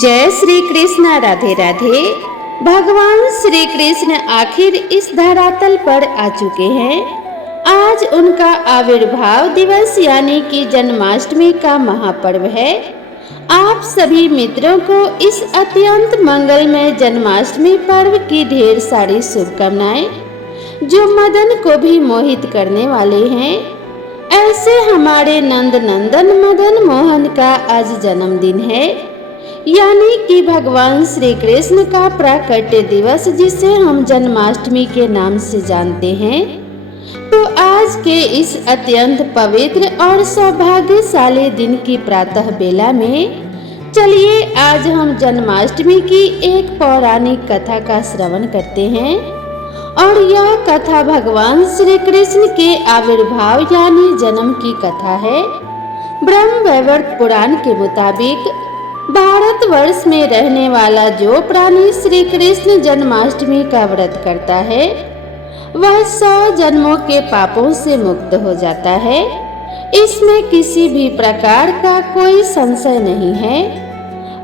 जय श्री कृष्ण। राधे राधे। भगवान श्री कृष्ण आखिर इस धरातल पर आ चुके हैं। आज उनका आविर्भाव दिवस यानी कि जन्माष्टमी का महापर्व है। आप सभी मित्रों को इस अत्यंत मंगलमय जन्माष्टमी पर्व की ढेर सारी शुभकामनाएं, जो मदन को भी मोहित करने वाले हैं। ऐसे हमारे नंद नंदन मदन मोहन का आज जन्मदिन है, यानी कि भगवान श्री कृष्ण का प्राकट्य दिवस, जिसे हम जन्माष्टमी के नाम से जानते हैं। तो आज के इस अत्यंत पवित्र और सौभाग्यशाली दिन की प्रातः बेला में चलिए आज हम जन्माष्टमी की एक पौराणिक कथा का श्रवण करते हैं। और यह कथा भगवान श्री कृष्ण के आविर्भाव यानी जन्म की कथा है। ब्रह्मवैवर्त पुराण के मुताबिक भारतवर्ष में रहने वाला जो प्राणी श्री कृष्ण जन्माष्टमी का व्रत करता है, वह 100 जन्मों के पापों से मुक्त हो जाता है। इसमें किसी भी प्रकार का कोई संशय नहीं है।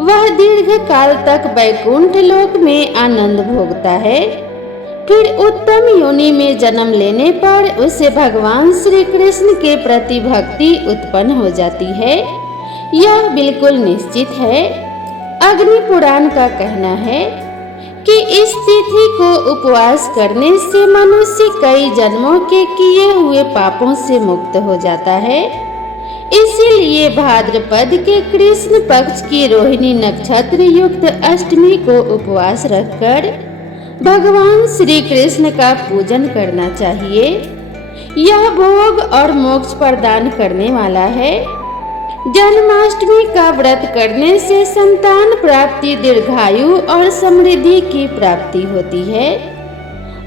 वह दीर्घ काल तक वैकुंठ लोक में आनंद भोगता है। फिर उत्तम योनि में जन्म लेने पर उसे भगवान श्री कृष्ण के प्रति भक्ति उत्पन्न हो जाती है। यह बिल्कुल निश्चित है। अग्नि पुराण का कहना है कि इस तिथि को उपवास करने से मनुष्य कई जन्मों के किए हुए पापों से मुक्त हो जाता है। इसीलिए भाद्रपद के कृष्ण पक्ष की रोहिणी नक्षत्र युक्त अष्टमी को उपवास रखकर भगवान श्री कृष्ण का पूजन करना चाहिए। यह भोग और मोक्ष प्रदान करने वाला है। जन्माष्टमी का व्रत करने से संतान प्राप्ति, दीर्घायु और समृद्धि की प्राप्ति होती है।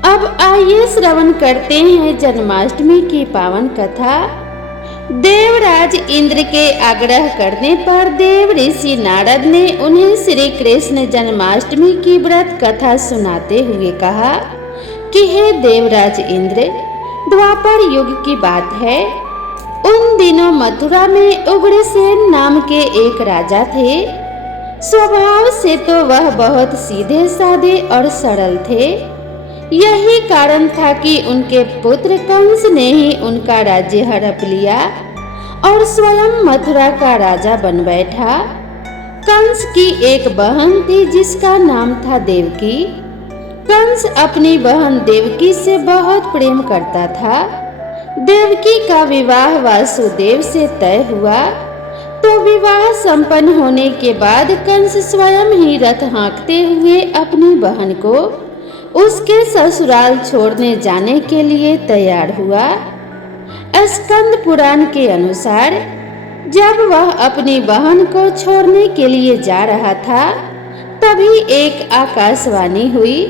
अब आइए श्रवण करते हैं जन्माष्टमी की पावन कथा। देवराज इंद्र के आग्रह करने पर देव ऋषि नारद ने उन्हें श्री कृष्ण जन्माष्टमी की व्रत कथा सुनाते हुए कहा कि हे देवराज इंद्र, द्वापर युग की बात है। उन दिनों मथुरा में उग्रसेन नाम के एक राजा थे। स्वभाव से तो वह बहुत सीधे साधे और सरल थे। यही कारण था कि उनके पुत्र कंस ने ही उनका राज्य हड़प लिया और स्वयं मथुरा का राजा बन बैठा। कंस की एक बहन थी जिसका नाम था देवकी। कंस अपनी बहन देवकी से बहुत प्रेम करता था। देवकी का विवाह वासुदेव से तय हुआ। तो विवाह संपन्न होने के बाद कंस स्वयं ही रथ हाँकते हुए अपनी बहन को उसके ससुराल छोड़ने जाने के लिए तैयार हुआ। स्कंद पुराण के अनुसार जब वह अपनी बहन को छोड़ने के लिए जा रहा था, तभी एक आकाशवाणी हुई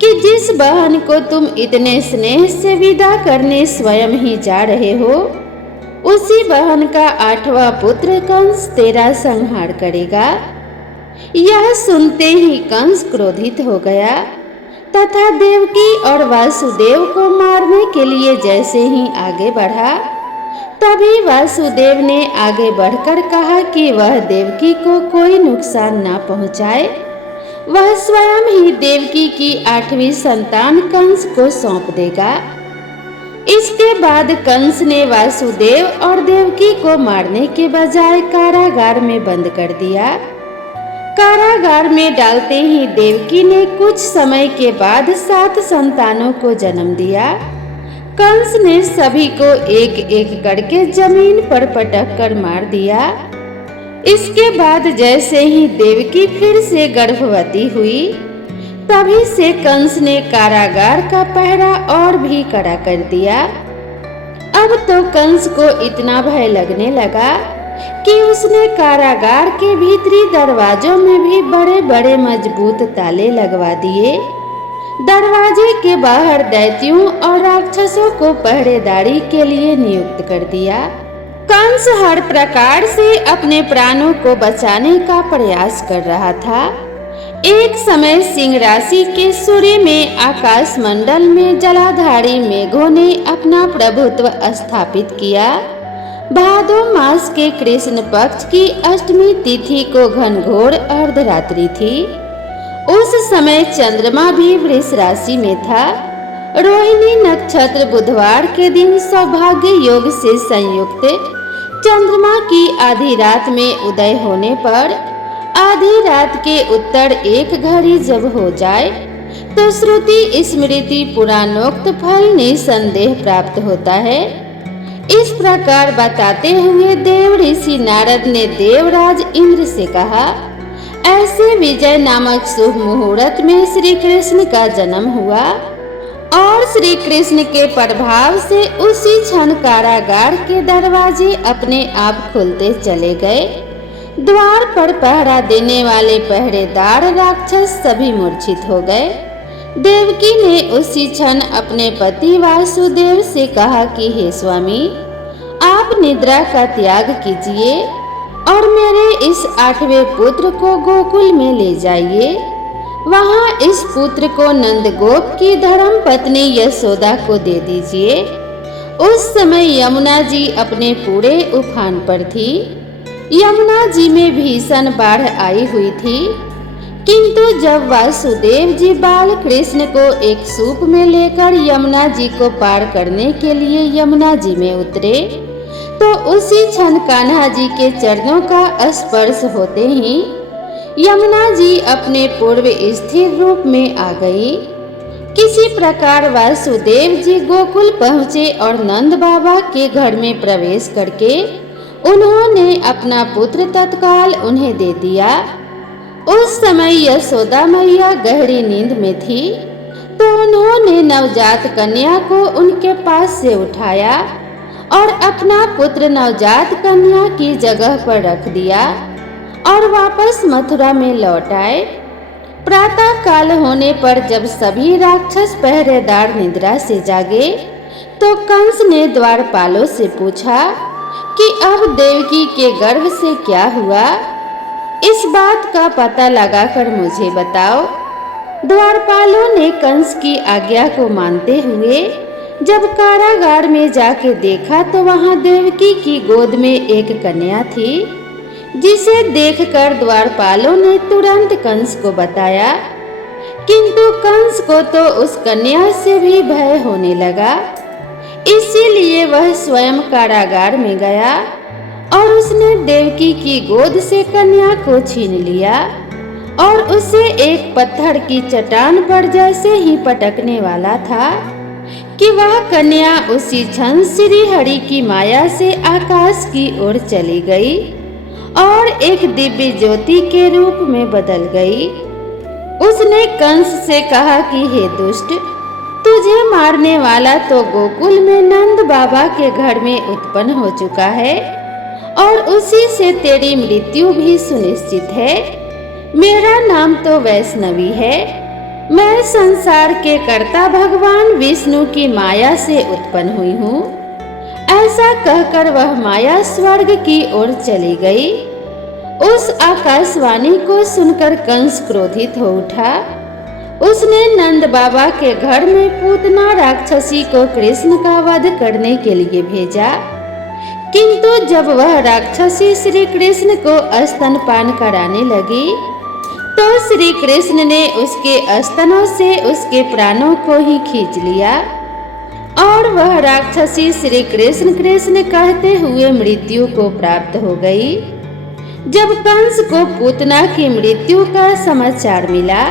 कि जिस बहन को तुम इतने स्नेह से विदा करने स्वयं ही जा रहे हो, उसी बहन का 8वां पुत्र कंस तेरा संहार करेगा। यह सुनते ही कंस क्रोधित हो गया तथा देवकी और वासुदेव को मारने के लिए जैसे ही आगे बढ़ा, तभी वासुदेव ने आगे बढ़कर कहा कि वह देवकी को कोई नुकसान न पहुंचाए। वह स्वयं ही देवकी की 8वीं संतान कंस को सौंप देगा। इसके बाद कंस ने वासुदेव और देवकी को मारने के बजाय कारागार में बंद कर दिया। कारागार में डालते ही देवकी ने कुछ समय के बाद 7 संतानों को जन्म दिया। कंस ने सभी को एक एक करके जमीन पर पटक कर मार दिया। इसके बाद जैसे ही देवकी फिर से गर्भवती हुई, तभी से कंस ने कारागार का पहरा और भी कड़ा कर दिया। अब तो कंस को इतना भय लगने लगा कि उसने कारागार के भीतरी दरवाजों में भी बड़े बड़े मजबूत ताले लगवा दिए। दरवाजे के बाहर दैत्यों और राक्षसों को पहरेदारी के लिए नियुक्त कर दिया। कंस हर प्रकार से अपने प्राणों को बचाने का प्रयास कर रहा था। एक समय सिंह राशि के सूर्य में आकाश मंडल में जलाधारी मेघों ने अपना प्रभुत्व स्थापित किया भादो मास के कृष्ण पक्ष की अष्टमी तिथि को घनघोर अर्धरात्रि थी। उस समय चंद्रमा भी वृष राशि में था। रोहिणी नक्षत्र बुधवार के दिन सौभाग्य योग से संयुक्त चंद्रमा की आधी रात में उदय होने पर आधी रात के उत्तर एक घड़ी जब हो जाए तो श्रुति स्मृति पुराणोक्त फल निसंदेह प्राप्त होता है। इस प्रकार बताते हुए देव ऋषि नारद ने देवराज इंद्र से कहा, ऐसे विजय नामक शुभ मुहूर्त में श्री कृष्ण का जन्म हुआ और श्री कृष्ण के प्रभाव से उसी क्षण कारागार के दरवाजे अपने आप खुलते चले गए। द्वार पर पहरा देने वाले पहरेदार राक्षस सभी मूर्छित हो गए। देवकी ने उसी क्षण अपने पति वासुदेव से कहा कि हे स्वामी, आप निद्रा का त्याग कीजिए और मेरे इस 8वें पुत्र को गोकुल में ले जाइए। वहां इस पुत्र को नंदगोप की धर्म पत्नी यशोदा को दे दीजिए। उस समय यमुना जी अपने पूरे उफान पर थी। यमुना जी में भीषण बाढ़ आई हुई थी, किंतु जब वासुदेव जी बाल कृष्ण को एक सूप में लेकर यमुना जी को पार करने के लिए यमुना जी में उतरे तो उसी क्षण कान्हा जी के चरणों का स्पर्श होते ही यमुना जी अपने पूर्व स्थिर रूप में आ गई। किसी प्रकार वासुदेव जी गोकुल पहुँचे और नंद बाबा के घर में प्रवेश करके उन्होंने अपना पुत्र तत्काल उन्हें दे दिया। उस समय यशोदा मैया गहरी नींद में थी तो उन्होंने नवजात कन्या को उनके पास से उठाया और अपना पुत्र नवजात कन्या की जगह पर रख दिया और वापस मथुरा में लौट आए। प्रातः काल होने पर जब सभी राक्षस पहरेदार निद्रा से जागे तो कंस ने द्वारपालों से पूछा कि अब देवकी के गर्भ से क्या हुआ, इस बात का पता लगाकर मुझे बताओ। द्वारपालों ने कंस की आज्ञा को मानते हुए जब कारागार में जाके देखा तो वहां देवकी की गोद में एक कन्या थी, जिसे देखकर द्वारपालों ने तुरंत कंस को बताया। किंतु कंस को तो उस कन्या से भी भय होने लगा, इसीलिए वह स्वयं कारागार में गया और उसने देवकी की गोद से कन्या को छीन लिया और उसे एक पत्थर की चट्टान पर जैसे ही पटकने वाला था कि वह कन्या उसी क्षण श्री हरि की माया से आकाश की ओर चली गई और एक दिव्य ज्योति के रूप में बदल गई। उसने कंस से कहा कि हे दुष्ट, तुझे मारने वाला तो गोकुल में नंद बाबा के घर में उत्पन्न हो चुका है और उसी से तेरी मृत्यु भी सुनिश्चित है। मेरा नाम तो वैष्णवी है। मैं संसार के कर्ता भगवान विष्णु की माया से उत्पन्न हुई हूँ। ऐसा कहकर वह माया स्वर्ग की ओर चली गई। उस आकाशवाणी को सुनकर कंस क्रोधित हो उठा। उसने नंद बाबा के घर में पूतना राक्षसी को कृष्ण का वध करने के लिए भेजा, किंतु जब वह राक्षसी श्री कृष्ण को स्तनपान कराने लगी तो श्री कृष्ण ने उसके स्तनों से उसके प्राणों को ही खींच लिया और वह राक्षसी श्री कृष्ण कृष्ण कहते हुए मृत्यु को प्राप्त हो गई। जब कंस को पूतना की मृत्यु का समाचार मिला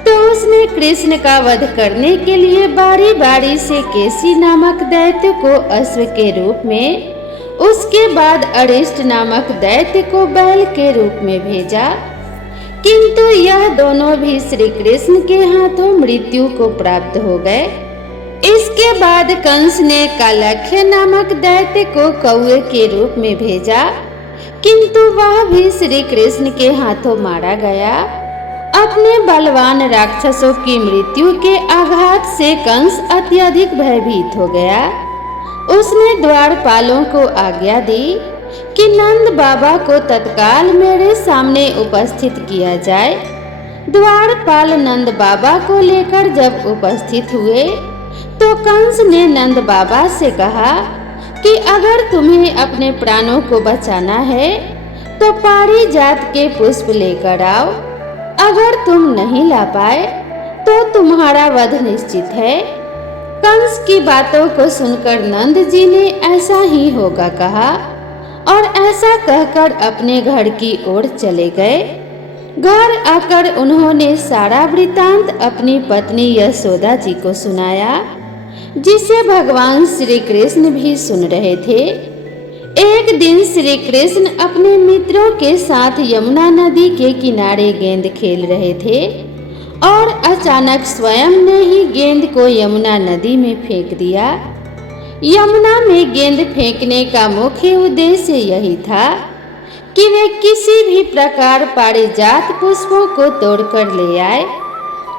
तो उसने कृष्ण का वध करने के लिए बारी बारी से केसी नामक दैत्य को अश्व के रूप में, उसके बाद अरिष्ट नामक दैत्य को बैल के रूप में भेजा, किंतु यह दोनों भी श्री कृष्ण के हाथों मृत्यु को प्राप्त हो गए। इसके बाद कंस ने कालख्य नामक दैत्य को कौवे के रूप में भेजा, किंतु वह भी श्री कृष्ण के हाथों मारा गया। अपने बलवान राक्षसों की मृत्यु के आघात से कंस अत्यधिक भयभीत हो गया। उसने द्वारपालों को आज्ञा दी कि नंद बाबा को तत्काल मेरे सामने उपस्थित किया जाए। द्वारपाल नंद बाबा को लेकर जब उपस्थित हुए तो कंस ने नंद बाबा से कहा, कि अगर तुम्हें अपने प्राणों को बचाना है तो पारिजात के पुष्प लेकर आओ। अगर तुम नहीं ला पाए तो तुम्हारा वध निश्चित है। कंस की बातों को सुनकर नंद जी ने ऐसा ही होगा कहा और ऐसा कहकर अपने घर की ओर चले गए। घर आकर उन्होंने सारा वृतांत अपनी पत्नी यशोदा जी को सुनाया, जिसे भगवान श्री कृष्ण भी सुन रहे थे। एक दिन श्री कृष्ण अपने मित्रों के साथ यमुना नदी के किनारे गेंद खेल रहे थे और अचानक स्वयं ने ही गेंद को यमुना नदी में फेंक दिया। यमुना में गेंद फेंकने का मुख्य उद्देश्य यही था कि वे किसी भी प्रकार पारिजात पुष्पों को तोड़कर ले आए।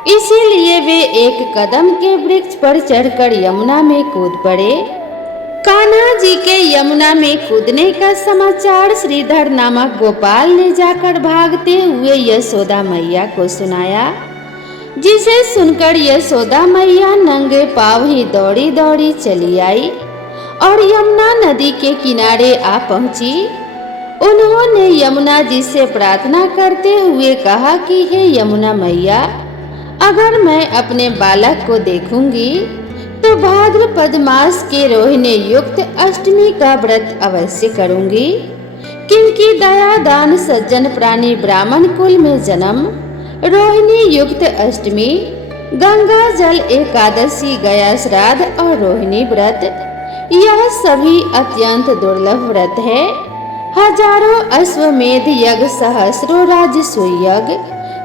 इसीलिए वे एक कदम के वृक्ष पर चढ़कर यमुना में कूद पड़े। कान्हा जी के यमुना में कूदने का समाचार श्रीधर नामक गोपाल ने जाकर भागते हुए यशोदा मैया को सुनाया, जिसे सुनकर यशोदा मैया नंगे पांव ही दौड़ी दौड़ी चली आई और यमुना नदी के किनारे आ पहुंची। उन्होंने यमुना जी से प्रार्थना करते हुए कहा कि हे यमुना मैया, अगर मैं अपने बालक को देखूंगी तो भाद्रपद मास के रोहिणी युक्त अष्टमी का व्रत अवश्य करूंगी, क्योंकि दया दान सज्जन प्राणी ब्राह्मण कुल में जन्म, रोहिणी युक्त अष्टमी, गंगा जल एकादशी, गया श्राद्ध और रोहिणी व्रत, यह सभी अत्यंत दुर्लभ व्रत है। हजारों अश्वमेध यज्ञ, सहस्रों राजसूय यज्ञ,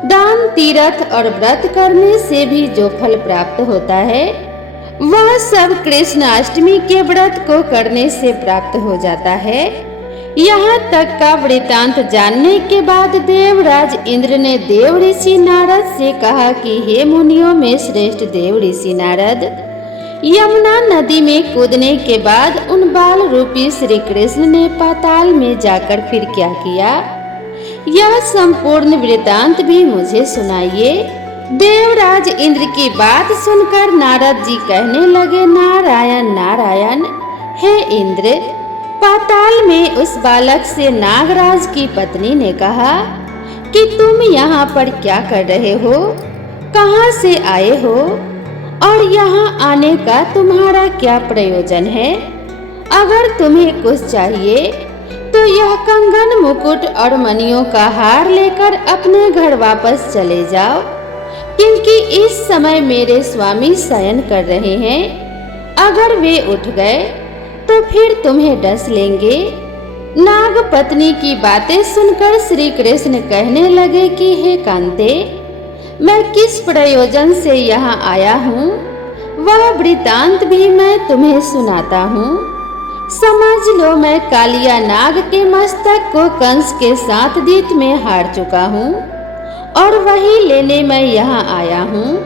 दान, तीर्थ और व्रत करने से भी जो फल प्राप्त होता है वह सब कृष्णाष्टमी के व्रत को करने से प्राप्त हो जाता है। यहाँ तक का वृतांत जानने के बाद देवराज इंद्र ने देव ऋषि नारद से कहा कि हे मुनियों में श्रेष्ठ देव ऋषि नारद, यमुना नदी में कूदने के बाद उन बाल रूपी श्री कृष्ण ने पाताल में जाकर फिर क्या किया, यह संपूर्ण वृतांत भी मुझे सुनाइए। देवराज इंद्र की बात सुनकर नारद जी कहने लगे, नारायण नारायण, हे इंद्र, पाताल में उस बालक से नागराज की पत्नी ने कहा कि तुम यहाँ पर क्या कर रहे हो, कहाँ से आए हो और यहाँ आने का तुम्हारा क्या प्रयोजन है। अगर तुम्हें कुछ चाहिए तो यह कंगन, मुकुट और मणियों का हार लेकर अपने घर वापस चले जाओ, क्योंकि इस समय मेरे स्वामी शयन कर रहे हैं। अगर वे उठ गए तो फिर तुम्हें डस लेंगे। नाग पत्नी की बातें सुनकर श्री कृष्ण कहने लगे कि हे कांते, मैं किस प्रयोजन से यहाँ आया हूँ वह वृतांत भी मैं तुम्हें सुनाता हूँ। समझ लो, मैं कालिया नाग के मस्तक को कंस के साथ दीत में हार चुका हूँ और वही लेने मैं यहाँ आया हूँ।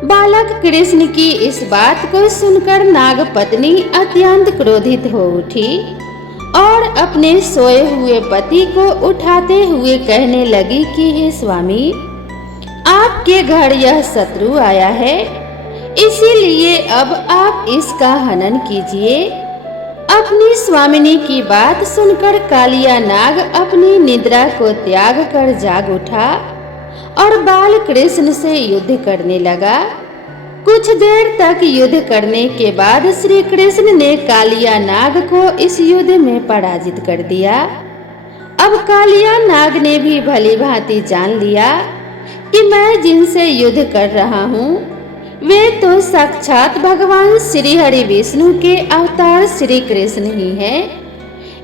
बालक कृष्ण की इस बात को सुनकर नाग पत्नी अत्यंत क्रोधित हो उठी और अपने सोए हुए पति को उठाते हुए कहने लगी कि हे स्वामी, आपके घर यह शत्रु आया है, इसीलिए अब आप इसका हनन कीजिए। अपनी स्वामिनी की बात सुनकर कालिया नाग अपनी निद्रा को त्याग कर जाग उठा और बाल कृष्ण से युद्ध करने लगा। कुछ देर तक युद्ध करने के बाद श्री कृष्ण ने कालिया नाग को इस युद्ध में पराजित कर दिया। अब कालिया नाग ने भी भली भांति जान लिया कि मैं जिनसे युद्ध कर रहा हूँ वे तो साक्षात भगवान श्री हरि विष्णु के अवतार श्री कृष्ण ही हैं।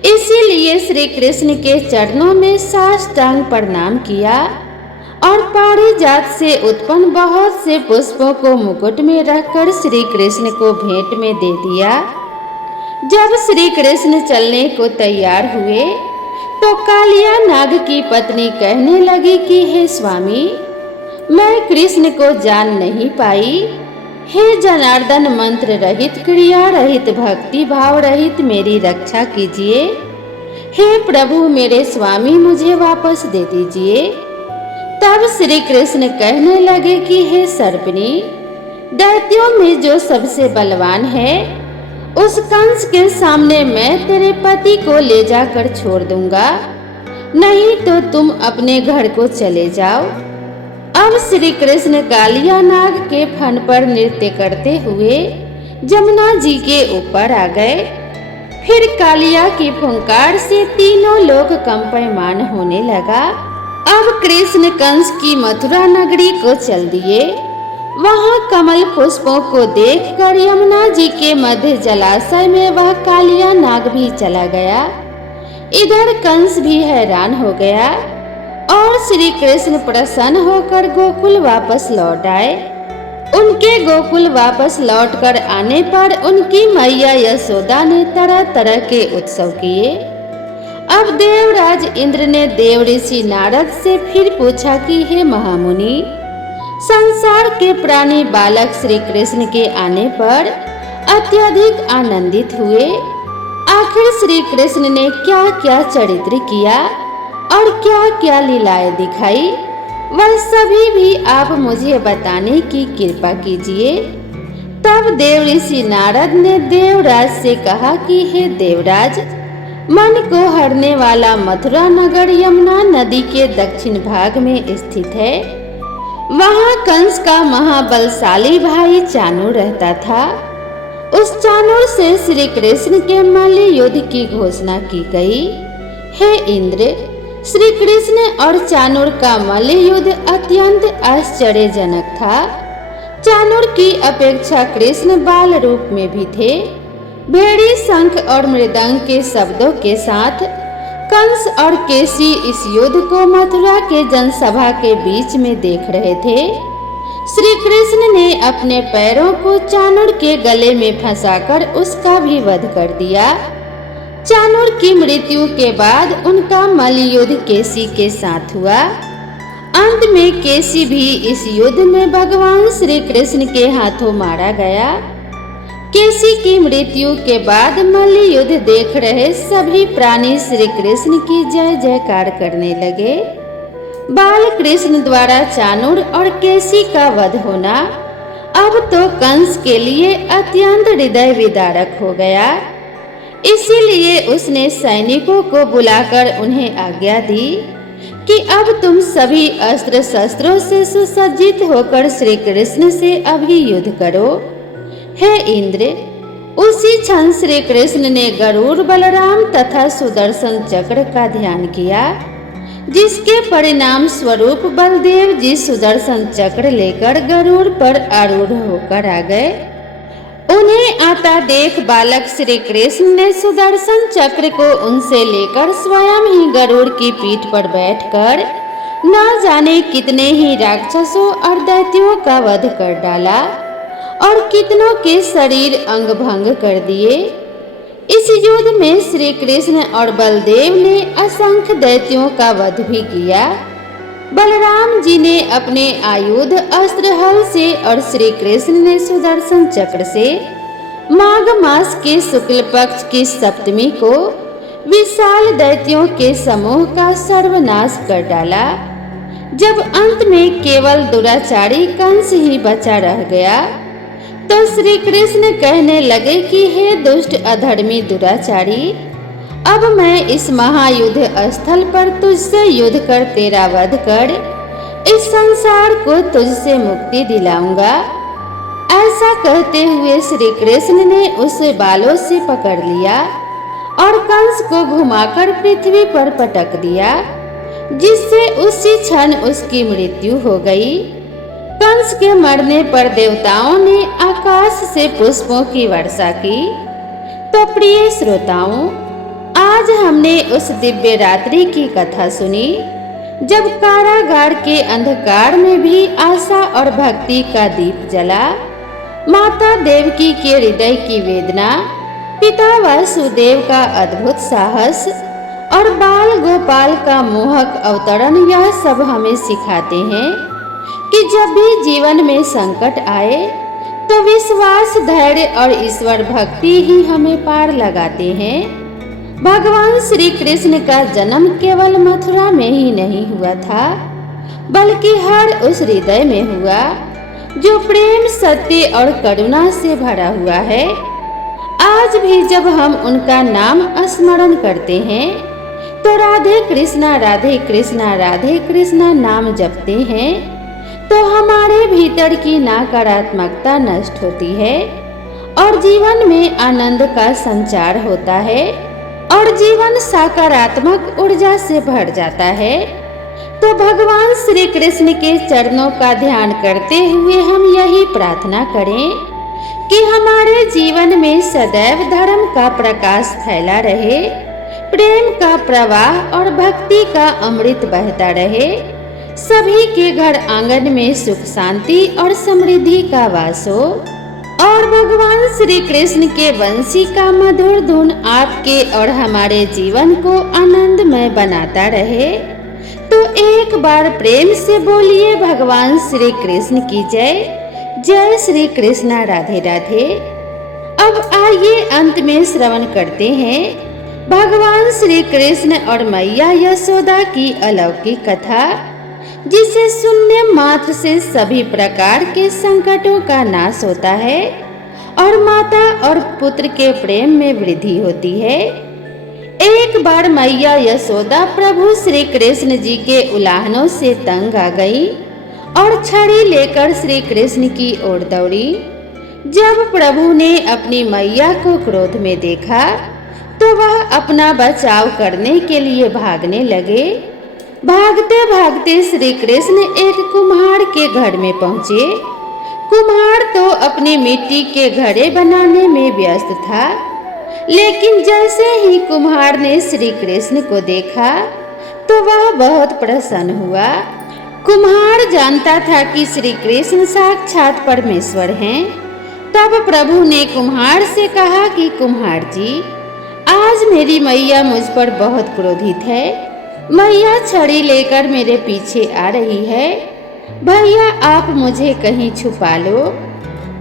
इसीलिए श्री कृष्ण के चरणों में साष्टांग प्रणाम किया और पारिजात से उत्पन्न बहुत से पुष्पों को मुकुट में रखकर श्री कृष्ण को भेंट में दे दिया। जब श्री कृष्ण चलने को तैयार हुए तो कालिया नाग की पत्नी कहने लगी कि हे स्वामी, मैं कृष्ण को जान नहीं पाई। हे जनार्दन, मंत्र रहित, क्रिया रहित, भक्ति भाव रहित मेरी रक्षा कीजिए। हे प्रभु, मेरे स्वामी मुझे वापस दे दीजिए। तब श्री कृष्ण कहने लगे कि हे सर्पिणी, दैत्यों में जो सबसे बलवान है उस कंस के सामने मैं तेरे पति को ले जाकर छोड़ दूंगा, नहीं तो तुम अपने घर को चले जाओ। अब श्री कृष्ण कालिया नाग के फन पर नृत्य करते हुए जमुना जी के ऊपर आ गए। फिर कालिया की फुंकार से तीनों लोग कंपयमान होने लगा। अब कृष्ण कंस की मथुरा नगरी को चल दिए। वहां कमल पुष्पों को देखकर यमुना जी के मध्य जलाशय में वह कालिया नाग भी चला गया। इधर कंस भी हैरान हो गया और श्री कृष्ण प्रसन्न होकर गोकुल वापस लौट आए। उनके गोकुल वापस लौटकर आने पर उनकी मैया यशोदा ने तरह तरह के उत्सव किए। अब देवराज इंद्र ने देव ऋषि नारद से फिर पूछा कि हे महामुनि, संसार के प्राणी बालक श्री कृष्ण के आने पर अत्यधिक आनंदित हुए। आखिर श्री कृष्ण ने क्या क्या चरित्र किया और क्या क्या लीलाएं दिखाई, वह सभी भी आप मुझे बताने की कृपा कीजिए। तब देव ऋषि नारद ने देवराज से कहा कि हे देवराज, मन को हरने वाला मथुरा नगर यमुना नदी के दक्षिण भाग में स्थित है। वहां कंस का महाबलशाली भाई चाणूर रहता था। उस चाणूर से श्री कृष्ण के मल्ल युद्ध की घोषणा की गई। हे इंद्र, श्री कृष्ण और चाणूर का मल्ल युद्ध अत्यंत आश्चर्यजनक था। चाणूर की अपेक्षा कृष्ण बाल रूप में भी थे। भेड़ी, शंख और मृदंग के शब्दों के साथ कंस और केसी इस युद्ध को मथुरा के जनसभा के बीच में देख रहे थे। श्री कृष्ण ने अपने पैरों को चाणूर के गले में फंसाकर उसका भी वध कर दिया। चाणूर की मृत्यु के बाद उनका मल्ल युद्ध केसी के साथ हुआ। अंत में केसी भी इस युद्ध में भगवान श्री कृष्ण के हाथों मारा गया। केसी की मृत्यु के बाद मल्ल युद्ध देख रहे सभी प्राणी श्री कृष्ण की जय जयकार करने लगे। बाल कृष्ण द्वारा चाणूर और केसी का वध होना अब तो कंस के लिए अत्यंत हृदय विदारक हो गया। इसीलिए उसने सैनिकों को बुलाकर उन्हें आज्ञा दी कि अब तुम सभी अस्त्र शस्त्रों से सुसज्जित होकर श्री कृष्ण से अभी युद्ध करो। हे इंद्र, उसी क्षण श्री कृष्ण ने गरुड़, बलराम तथा सुदर्शन चक्र का ध्यान किया, जिसके परिणाम स्वरूप बलदेव जी सुदर्शन चक्र लेकर गरुड़ पर आरूढ़ होकर आ गए। उन्हें आता देख बालक श्री कृष्ण ने सुदर्शन चक्र को उनसे लेकर स्वयं ही गरुड़ की पीठ पर बैठकर न जाने कितने ही राक्षसों और दैत्यों का वध कर डाला और कितनों के शरीर अंग भंग कर दिए। इस युद्ध में श्री कृष्ण और बलदेव ने असंख्य दैत्यों का वध भी किया। बलराम जी ने अपने आयुध अस्त्र हल से और श्री कृष्ण ने सुदर्शन चक्र से माघ मास के शुक्ल पक्ष की सप्तमी को विशाल दैत्यों के समूह का सर्वनाश कर डाला। जब अंत में केवल दुराचारी कंस ही बचा रह गया तो श्री कृष्ण कहने लगे कि हे दुष्ट अधर्मी दुराचारी, अब मैं इस महायुद्ध स्थल पर तुझसे युद्ध कर तेरा वध कर इस संसार को तुझसे मुक्ति दिलाऊंगा। ऐसा कहते हुए श्री कृष्ण ने उसे बालों से पकड़ लिया और कंस को घुमाकर पृथ्वी पर पटक दिया, जिससे उसी क्षण उसकी मृत्यु हो गई। कंस के मरने पर देवताओं ने आकाश से पुष्पों की वर्षा की। तो प्रिय श्रोताओं, आज हमने उस दिव्य रात्रि की कथा सुनी जब कारागार के अंधकार में भी आशा और भक्ति का दीप जला। माता देवकी के हृदय की वेदना, पिता वासुदेव का अद्भुत साहस और बाल गोपाल का मोहक अवतरण, यह सब हमें सिखाते हैं कि जब भी जीवन में संकट आए तो विश्वास, धैर्य और ईश्वर भक्ति ही हमें पार लगाते हैं। भगवान श्री कृष्ण का जन्म केवल मथुरा में ही नहीं हुआ था, बल्कि हर उस हृदय में हुआ जो प्रेम, सत्य और करुणा से भरा हुआ है। आज आज भी जब हम उनका नाम स्मरण करते हैं तो राधे कृष्णा राधे कृष्णा राधे कृष्णा नाम जपते हैं तो हमारे भीतर की नकारात्मकता नष्ट होती है और जीवन में आनंद का संचार होता है और जीवन सकारात्मक ऊर्जा से भर जाता है। तो भगवान श्री कृष्ण के चरणों का ध्यान करते हुए हम यही प्रार्थना करें कि हमारे जीवन में सदैव धर्म का प्रकाश फैला रहे, प्रेम का प्रवाह और भक्ति का अमृत बहता रहे, सभी के घर आंगन में सुख शांति और समृद्धि का वास हो और भगवान श्री कृष्ण के वंशी का मधुर धुन आपके और हमारे जीवन को आनंदमय बनाता रहे। तो एक बार प्रेम से बोलिए भगवान श्री कृष्ण की जय। जय श्री कृष्णा राधे राधे। अब आइए अंत में श्रवण करते हैं भगवान श्री कृष्ण और मैया यशोदा की अलौकिक कथा, जिसे सुनने मात्र से सभी प्रकार के संकटों का नाश होता है और माता और पुत्र के प्रेम में वृद्धि होती है। एक बार मैया यशोदा प्रभु श्री कृष्ण जी के उलाहनों से तंग आ गई और छड़ी लेकर श्री कृष्ण की ओर दौड़ी। जब प्रभु ने अपनी मैया को क्रोध में देखा तो वह अपना बचाव करने के लिए भागने लगे। भागते भागते श्री कृष्ण एक कुम्हार के घर में पहुँचे। कुम्हार तो अपनी मिट्टी के घड़े बनाने में व्यस्त था, लेकिन जैसे ही कुम्हार ने श्री कृष्ण को देखा तो वह बहुत प्रसन्न हुआ। कुम्हार जानता था कि श्री कृष्ण साक्षात परमेश्वर हैं। तब प्रभु ने कुम्हार से कहा कि कुम्हार जी, आज मेरी मैया मुझ पर बहुत क्रोधित है। मैया छड़ी लेकर मेरे पीछे आ रही है। भैया आप मुझे कहीं छुपा लो।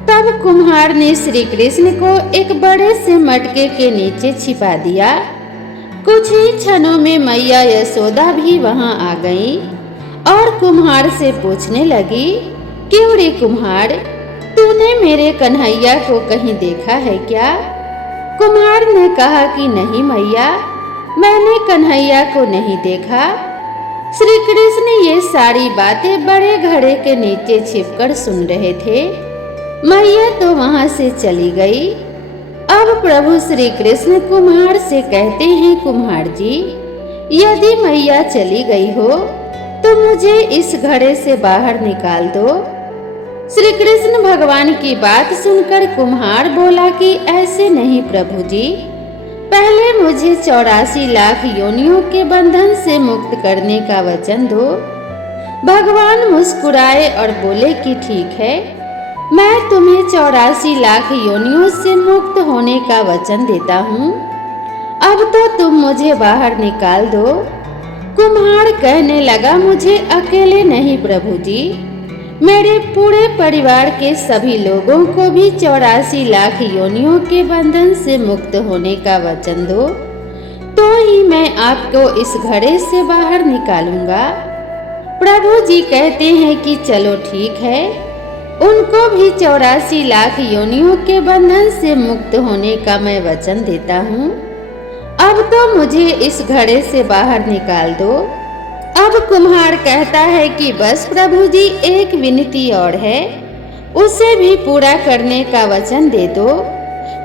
तब कुम्हार ने श्री कृष्ण को एक बड़े से मटके के नीचे छिपा दिया। कुछ ही क्षणों में मैया यशोदा भी वहां आ गई और कुम्हार से पूछने लगी, क्यों रे कुम्हार, तूने मेरे कन्हैया को कहीं देखा है क्या? कुम्हार ने कहा कि नहीं मैया, मैंने कन्हैया को नहीं देखा। श्री कृष्ण ये सारी बातें बड़े घड़े के नीचे छिपकर सुन रहे थे। मैया तो वहां से चली गई। अब प्रभु श्री कृष्ण कुम्हार से कहते हैं, कुम्हार जी, यदि मैया चली गई हो तो मुझे इस घड़े से बाहर निकाल दो। श्री कृष्ण भगवान की बात सुनकर कुम्हार बोला कि ऐसे नहीं प्रभु जी, पहले मुझे 84 लाख योनियों के बंधन से मुक्त करने का वचन दो। भगवान मुस्कुराए और बोले कि ठीक है, मैं तुम्हें 84 लाख योनियों से मुक्त होने का वचन देता हूँ। अब तो तुम मुझे बाहर निकाल दो। कुम्हार कहने लगा, मुझे अकेले नहीं प्रभु जी, मेरे पूरे परिवार के सभी लोगों को भी 84 लाख योनियों के बंधन से मुक्त होने का वचन दो, तो ही मैं आपको इस घड़े से बाहर निकालूंगा। प्रभु जी कहते हैं कि चलो ठीक है, उनको भी 84 लाख योनियों के बंधन से मुक्त होने का मैं वचन देता हूँ। अब तो मुझे इस घड़े से बाहर निकाल दो। अब कुम्हार कहता है कि बस प्रभु जी, एक विनती और है, उसे भी पूरा करने का वचन दे दो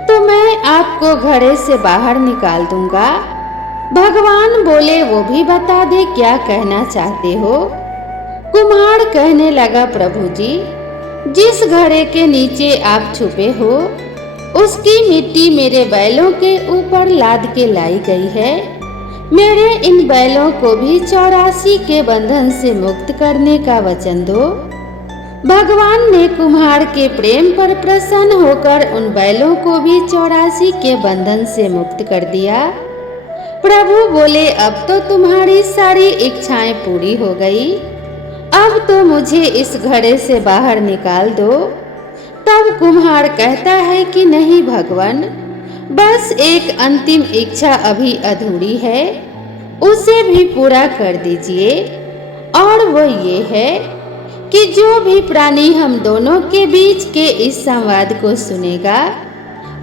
तो मैं आपको घड़े से बाहर निकाल दूंगा। भगवान बोले, वो भी बता दे क्या कहना चाहते हो। कुम्हार कहने लगा, प्रभु जी, जिस घड़े के नीचे आप छुपे हो उसकी मिट्टी मेरे बैलों के ऊपर लाद के लाई गई है। मेरे इन बैलों को भी 84 के बंधन से मुक्त करने का वचन दो। भगवान ने कुम्हार के प्रेम पर प्रसन्न होकर उन बैलों को भी 84 के बंधन से मुक्त कर दिया। प्रभु बोले, अब तो तुम्हारी सारी इच्छाएं पूरी हो गई, अब तो मुझे इस घड़े से बाहर निकाल दो। तब कुम्हार कहता है कि नहीं भगवान, बस एक अंतिम इच्छा अभी अधूरी है, उसे भी पूरा कर दीजिए। और वो ये है कि जो भी प्राणी हम दोनों के बीच के इस संवाद को सुनेगा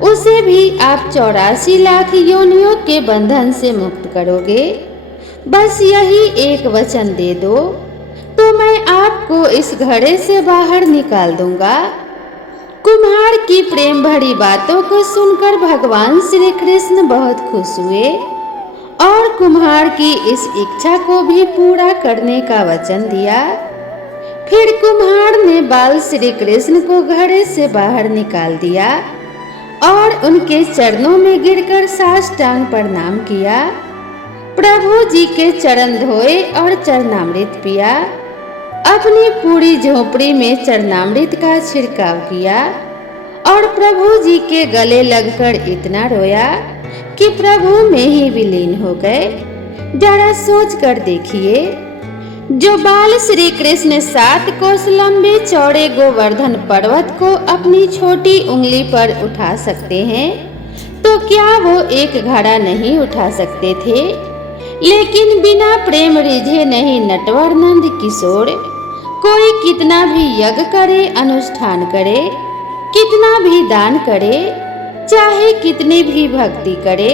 उसे भी आप 84 लाख योनियों के बंधन से मुक्त करोगे। बस यही एक वचन दे दो तो मैं आपको इस घड़े से बाहर निकाल दूंगा। कुम्हार की प्रेम भरी बातों को सुनकर भगवान श्री कृष्ण बहुत खुश हुए और कुम्हार की इस इच्छा को भी पूरा करने का वचन दिया। फिर कुम्हार ने बाल श्री कृष्ण को घड़े से बाहर निकाल दिया और उनके चरणों में गिरकर साष्टांग प्रणाम किया। प्रभु जी के चरण धोए और चरणामृत पिया। अपनी पूरी झोपड़ी में चरणामृत का छिड़काव किया और प्रभु जी के गले लगकर इतना रोया कि प्रभु में ही विलीन हो गए। जरा सोच कर देखिए, जो बाल श्री कृष्ण 7 कोस लंबे चौड़े गोवर्धन पर्वत को अपनी छोटी उंगली पर उठा सकते हैं, तो क्या वो एक घड़ा नहीं उठा सकते थे? लेकिन बिना प्रेम रिझे नहीं नटवर नंद किशोर कोई कितना भी यज्ञ करे, अनुष्ठान करे, कितना भी दान करे, चाहे कितनी भी भक्ति करे,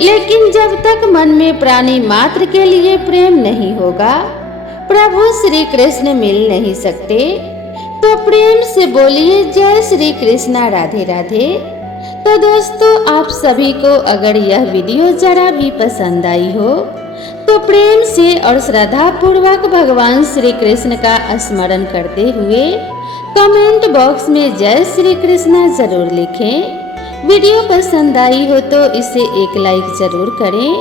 लेकिन जब तक मन में प्राणी मात्र के लिए प्रेम नहीं होगा, प्रभु श्री कृष्ण मिल नहीं सकते। तो प्रेम से बोलिए जय श्री कृष्णा, राधे राधे। तो दोस्तों, आप सभी को अगर यह वीडियो जरा भी पसंद आई हो तो प्रेम से और श्रद्धा पूर्वक भगवान श्री कृष्ण का स्मरण करते हुए कमेंट बॉक्स में जय श्री कृष्णा जरूर लिखें। वीडियो पसंद आई हो तो इसे एक लाइक जरूर करें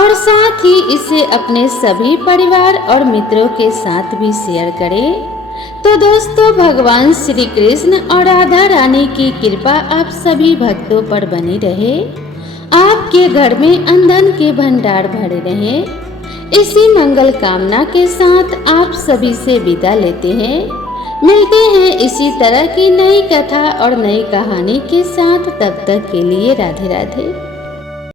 और साथ ही इसे अपने सभी परिवार और मित्रों के साथ भी शेयर करें। तो दोस्तों, भगवान श्री कृष्ण और राधा रानी की कृपा आप सभी भक्तों पर बनी रहे, आपके घर में अंधन के भंडार भरे रहे। इसी मंगल कामना के साथ आप सभी से विदा लेते हैं। मिलते हैं इसी तरह की नई कथा और नई कहानी के साथ। तब तक के लिए राधे राधे।